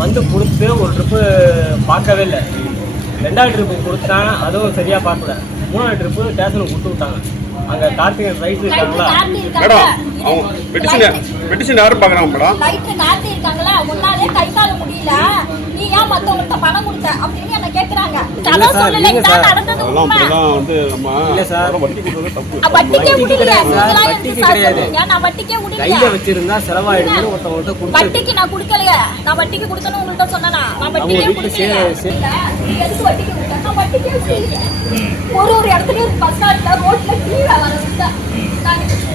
வந்து கொடுத்து ஒரு ட்ரிப்பு பார்க்கவே இல்லை. 2வது ட்ரிப்பு கொடுத்தாங்க, அதுவும் சரியாக பார்க்கல. 3வது ட்ரிப்பு ஸ்டேஷனுக்கு கொடுத்து விட்டாங்க. அங்கே கார்த்திகை ரைஸ் இருக்காங்களா பெட்டிஷன் யாரும் பார்க்குறாங்க மேடம். லைட்டு கார்த்தி இருக்காங்களா, உன்னாலே கை கால முடியல, நீ ஏன் மற்றவங்கள்ட்ட பணம் கொடுத்த அப்படின்னு என்ன கேட்குறாங்க. வட்டிக்கே முடியல, வச்சிருந்தா செலவாயிடுன்னு ஒருத்தவங்கள்ட்ட கொடுத்து வட்டிக்கு நான் கொடுக்கலையே. நான் வட்டிக்கு கொடுத்தேன்னு உங்கள்கிட்ட சொன்னா நான் வட்டிக்கே கொடுக்கல. எதுக்கு வட்டிக்கு கொடுத்தேன்? நான் வட்டிக்கே செய்யல. ஒரு இடத்துலயும் பஸ் ஸ்டாண்ட்ல ரோட்ல கீழே வரவில்லை.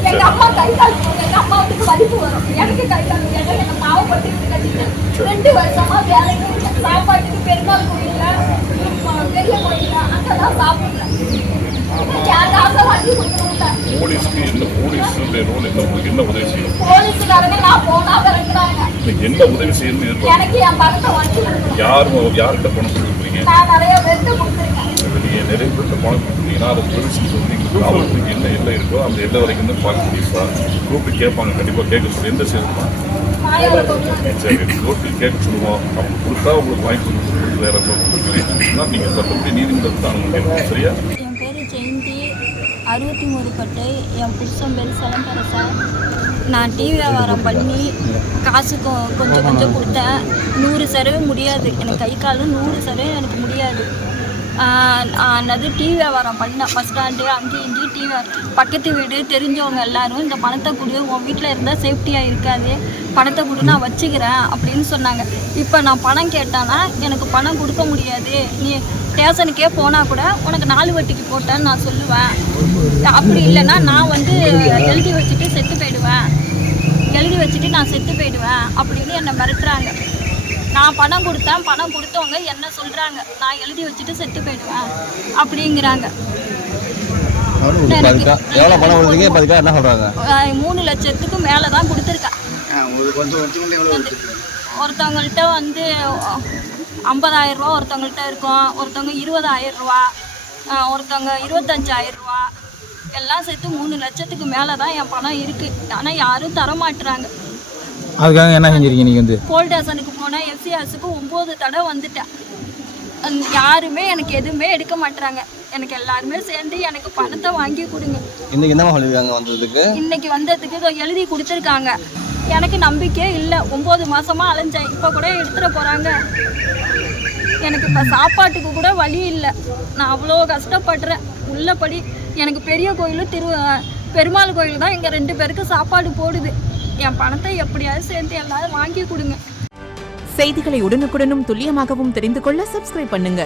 எங்க அம்மா கை கால் எங்க அம்மாவுக்கு வலிப்பு வரும், எனக்கு கை கால் என்ன பாவப்பட்டு கட்டிட்டு 2 வருஷமா வேலைக்கு சாப்பாட்டுக்கு பெருமாள் கோயில்ல பெரிய கோயில்ல அங்கதான் சாப்பிடல. போலீஸ்காரங்க நான் போனா விரட்டுறாங்க. என்ன உதவி செய்யணும்? எனக்கு என் பணத்தை வண்டி யார்கிட்ட பணம் கொடுக்குறீங்க? நான் நிறைய பேர்கிட்ட கொடுத்துருக்கேன். நீங்க நிறைய பேர்கிட்ட பணம் கொடுக்குறீங்கன்னா அதை உதவி சொல்றீங்க. அவங்களுக்கு என்ன எல்லை இருக்கோ அந்த எல்லை வரைக்கும் தான் பார்க்க முடியுப்பா. கூப்பிட்டு கேட்பாங்க, கண்டிப்பாக கேட்க சொல்லி எந்த செய்யணுமா சரி ரோட்டில் கேட்க சொல்லுவோம். அவங்க கொடுத்தா உங்களுக்கு வாங்கி கொடுத்து வேற கொடுக்குறீங்கன்னா நீங்கள் சட்டப்படி நீதிமன்றத்தை அனுமதி. சரியா? என் பேர் ஜெயந்தி, 63 பட்டை. என் புருஷன் பேர் சிலம்பரசன். நான் டீ வியாபாரம் பண்ணி காசு கொஞ்சம் கொஞ்சம் கொடுத்தேன். 100 சரவே முடியாது எனக்கு, கை காலும் 100 சரவே எனக்கு முடியாது. அது டீ வியாபாரம் பண்ணேன். பஸ் ஸ்டாண்டு அங்கேயும் இங்கேயும் டீ பக்கத்து வீடு தெரிஞ்சவங்க எல்லாரும் இந்த பணத்தை கொடு, உன் வீட்டில் இருந்தால் சேஃப்டியாக இருக்காது, பணத்தை கொடு நான் வச்சுக்கிறேன் அப்படின்னு சொன்னாங்க. இப்போ நான் பணம் கேட்டானா எனக்கு பணம் கொடுக்க முடியாது, நீ ஸ்டேஷனுக்கே போனால் கூட உனக்கு 4 வட்டிக்கு போட்டேன்னு நான் சொல்லுவேன். அப்படி இல்லைன்னா நான் எழுதி வச்சுட்டு செத்து போயிடுவேன், எழுதி வச்சுட்டு நான் செத்து போயிடுவேன் அப்படின்னு என்னை மிரட்டுறாங்க. நான் பணம் கொடுத்தேன், பணம் கொடுத்தவங்க என்ன சொல்கிறாங்க, நான் எழுதி வச்சுட்டு செத்து போயிடுவேன் அப்படிங்கிறாங்க. 3 லட்சத்துக்கு மேலே தான் கொடுத்துருக்கேன். ஒருத்தவங்கள்ட்ட 50,000 ரூபா ஒருத்தவங்கள்ட்ட இருக்கும், ஒருத்தவங்க 20,000 ரூபா, ஒருத்தவங்க 25,000 ரூபா, எல்லாம் சேர்த்து 3 லட்சத்துக்கு மேலே தான் என் பணம் இருக்குது. ஆனால் யாரும் தரமாட்டுறாங்க. அதுக்காக என்ன செஞ்சிருக்கீங்க? நீங்கள் போலீஸ் ஸ்டேஷனுக்கு போனேன், FCRஸுக்கு 9 தடவை வந்துட்டேன். யாருமே எனக்கு எதுவுமே எடுக்க மாட்டாங்க. எனக்கு எல்லாருமே சேர்ந்து எனக்கு பணத்தை வாங்கி கொடுங்க. இன்னைக்கு என்ன சொல்லிருக்காங்க வந்ததுக்கு? இன்னைக்கு வந்ததுக்கு எழுதி கொடுத்துருக்காங்க. எனக்கு நம்பிக்கையே இல்லை. 9 மாசமா அலைஞ்சேன், இப்போ கூட எடுத்துட போகிறாங்க. எனக்கு இப்போ சாப்பாட்டுக்கு கூட வழி இல்லை. நான் அவ்வளோ கஷ்டப்படுறேன். உள்ளபடி எனக்கு பெரிய கோயில் பெருமாள் கோயில் தான் எங்கள் 2 பேருக்கு சாப்பாடு போடுது. என் பணத்தை எப்படியாவது சேர்ந்து எல்லாரும் வாங்கி கொடுங்க. செய்திகளை உடனுக்குடனும் துல்லியமாகவும் தெரிந்து கொள்ள சப்ஸ்கிரைப் பண்ணுங்க.